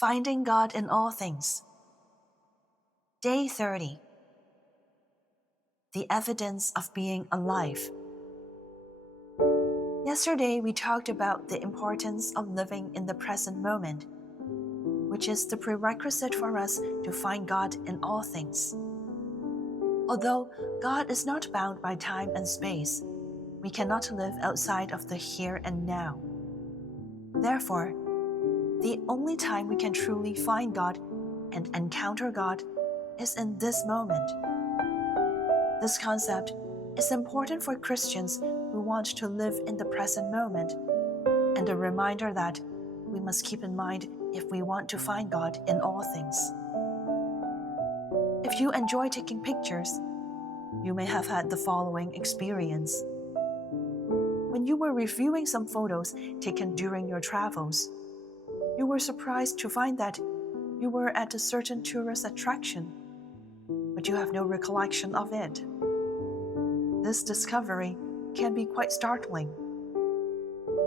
Finding God in all things. Day 30. The evidence of being alive. Yesterday, we talked about the importance of living in the present moment, which is the prerequisite for us to find God in all things. Although God is not bound by time and space, we cannot live outside of the here and now. Therefore, the only time we can truly find God and encounter God is in this moment. This concept is important for Christians who want to live in the present moment, and a reminder that we must keep in mind if we want to find God in all things. If you enjoy taking pictures, you may have had the following experience. When you were reviewing some photos taken during your travels, you were surprised to find that you were at a certain tourist attraction, but you have no recollection of it. This discovery can be quite startling.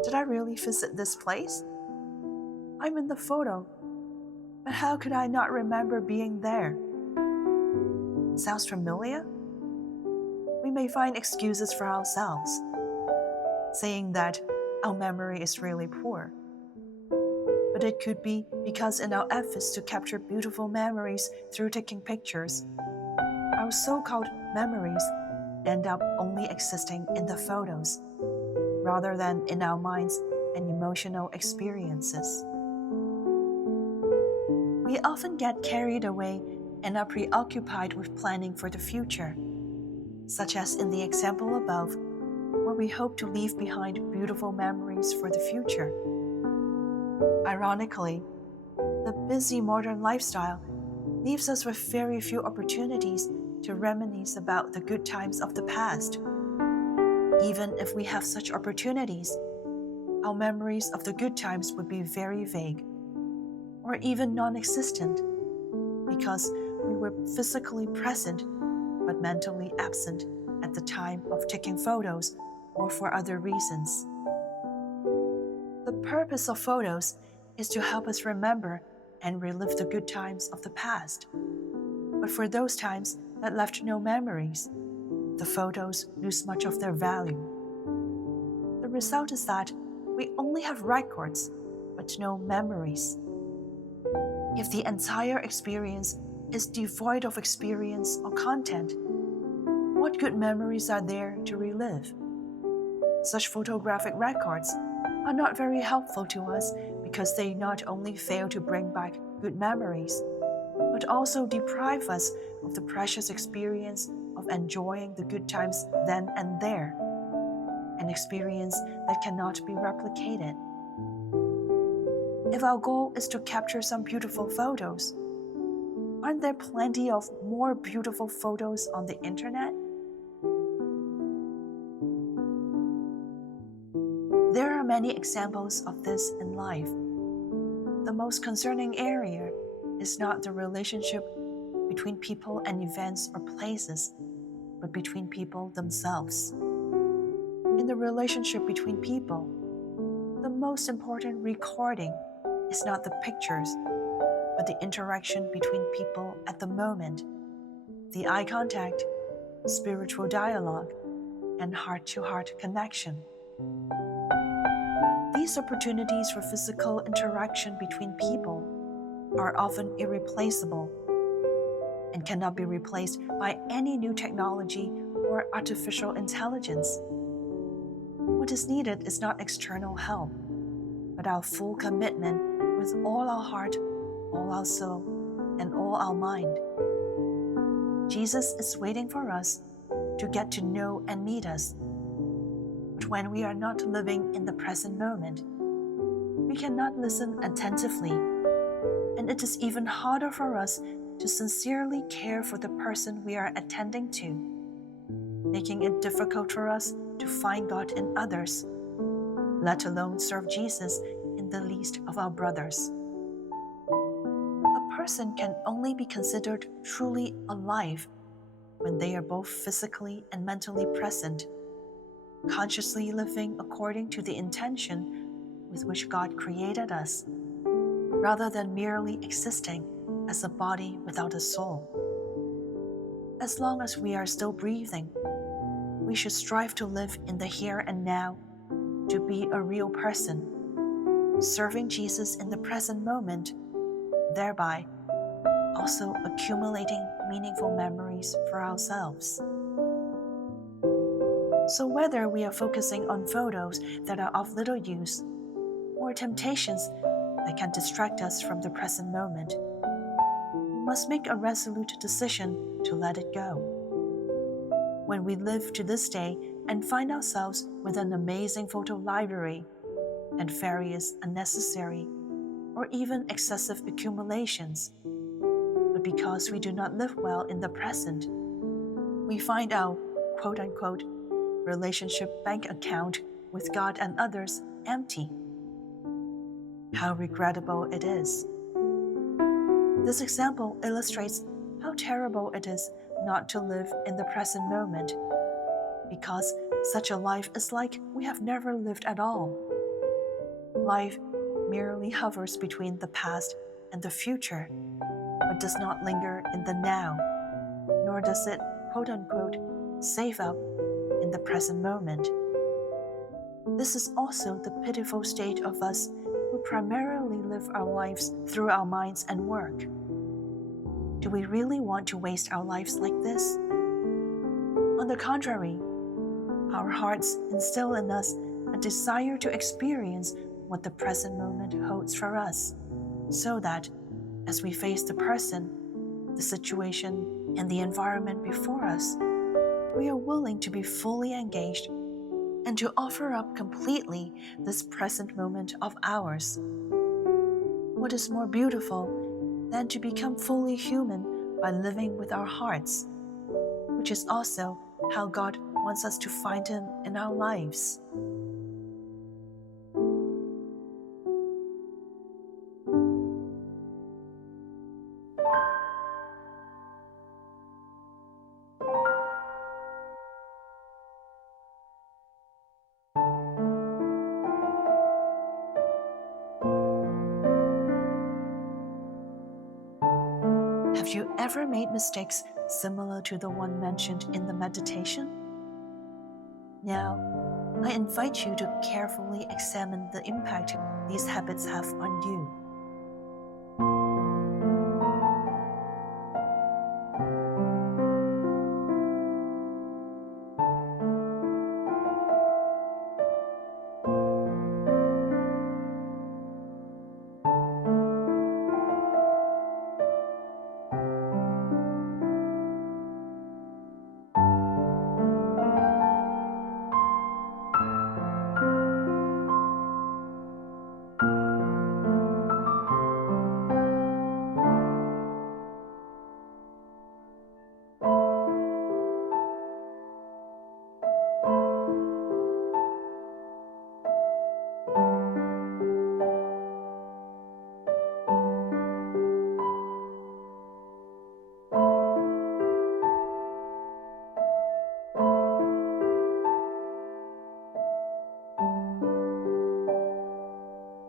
Did I really visit this place? I'm in the photo, but how could I not remember being there? Sounds familiar? We may find excuses for ourselves, saying that our memory is really poor. But it could be because in our efforts to capture beautiful memories through taking pictures, our so-called memories end up only existing in the photos, rather than in our minds and emotional experiences. We often get carried away and are preoccupied with planning for the future, such as in the example above, where we hope to leave behind beautiful memories for the future. Ironically, the busy modern lifestyle leaves us with very few opportunities to reminisce about the good times of the past. Even if we have such opportunities, our memories of the good times would be very vague, or even non-existent, because we were physically present but mentally absent at the time of taking photos or for other reasons. The purpose of photos is to help us remember and relive the good times of the past. But for those times that left no memories, the photos lose much of their value. The result is that we only have records, but no memories. If the entire experience is devoid of experience or content, what good memories are there to relive? Such photographic records are not very helpful to us because they not only fail to bring back good memories, but also deprive us of the precious experience of enjoying the good times then and there, an experience that cannot be replicated. If our goal is to capture some beautiful photos, aren't there plenty of more beautiful photos on the internet? There are many examples of this in life. The most concerning area is not the relationship between people and events or places, but between people themselves. In the relationship between people, the most important recording is not the pictures, but the interaction between people at the moment, the eye contact, spiritual dialogue, and heart-to-heart connection. These opportunities for physical interaction between people are often irreplaceable and cannot be replaced by any new technology or artificial intelligence. What is needed is not external help, but our full commitment with all our heart, all our soul, and all our mind. Jesus is waiting for us to get to know and meet us. But when we are not living in the present moment, we cannot listen attentively, and it is even harder for us to sincerely care for the person we are attending to, making it difficult for us to find God in others, let alone serve Jesus in the least of our brothers. A person can only be considered truly alive when they are both physically and mentally present, consciously living according to the intention with which God created us. rather than merely existing as a body without a soul. As long as we are still breathing, we should strive to live in the here and now, to be a real person, serving Jesus in the present moment, thereby also accumulating meaningful memories for ourselves. So whether we are focusing on photos that are of little use or temptations that can distract us from the present moment, we must make a resolute decision to let it go. When we live to this day and find ourselves with an amazing photo library and various unnecessary or even excessive accumulations, but because we do not live well in the present, we find our quote-unquote relationship bank account with God and others empty. How regrettable it is. This example illustrates how terrible it is not to live in the present moment, because such a life is like we have never lived at all. Life merely hovers between the past and the future, but does not linger in the now, nor does it, quote-unquote, save up in the present moment. This is also the pitiful state of us who primarily live our lives through our minds and work. Do we really want to waste our lives like this? On the contrary, our hearts instill in us a desire to experience what the present moment holds for us, so that as we face the person, the situation, and the environment before us, we are willing to be fully engaged and to offer up completely this present moment of ours. What is more beautiful than to become fully human by living with our hearts, which is also how God wants us to find Him in our lives. Have you ever made mistakes similar to the one mentioned in the meditation? Now, I invite you to carefully examine the impact these habits have on you.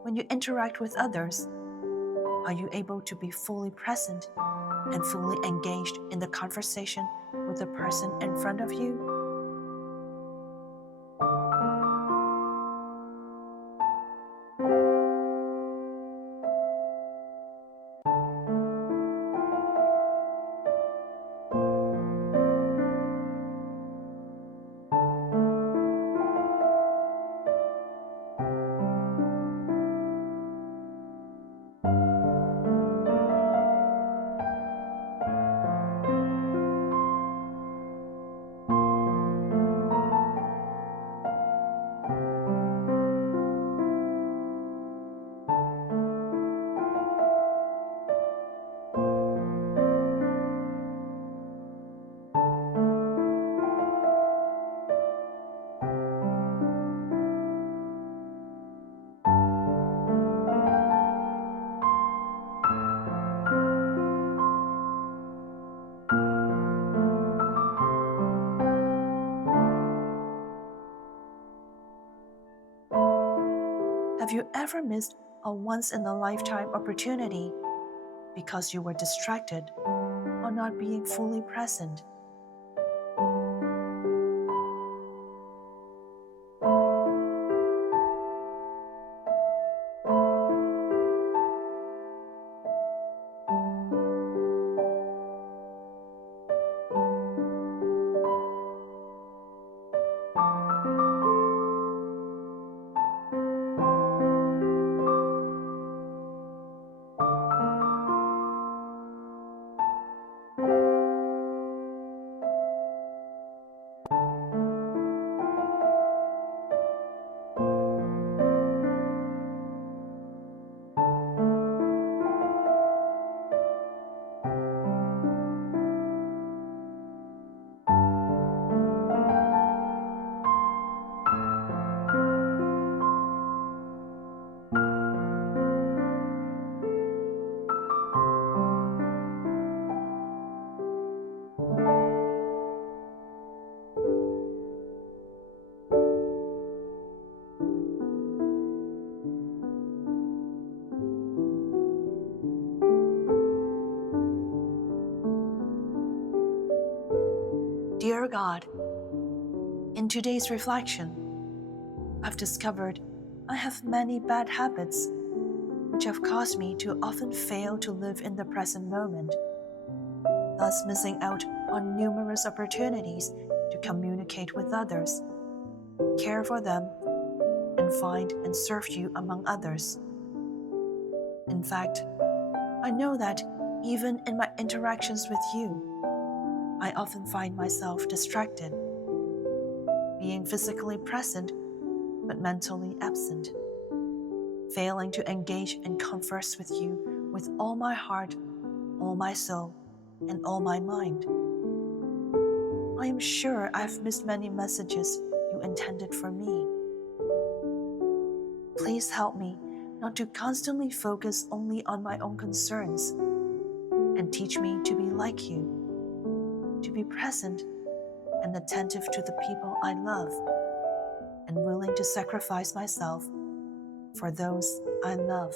When you interact with others, are you able to be fully present and fully engaged in the conversation with the person in front of you? Have you ever missed a once-in-a-lifetime opportunity because you were distracted or not being fully present. Dear God, in today's reflection, I've discovered I have many bad habits which have caused me to often fail to live in the present moment, thus missing out on numerous opportunities to communicate with others, care for them, and find and serve you among others. In fact, I know that even in my interactions with you, I often find myself distracted, being physically present but mentally absent, failing to engage and converse with you with all my heart, all my soul, and all my mind. I am sure I've missed many messages you intended for me. Please help me not to constantly focus only on my own concerns, and teach me to be like you, to be present and attentive to the people I love, and willing to sacrifice myself for those I love.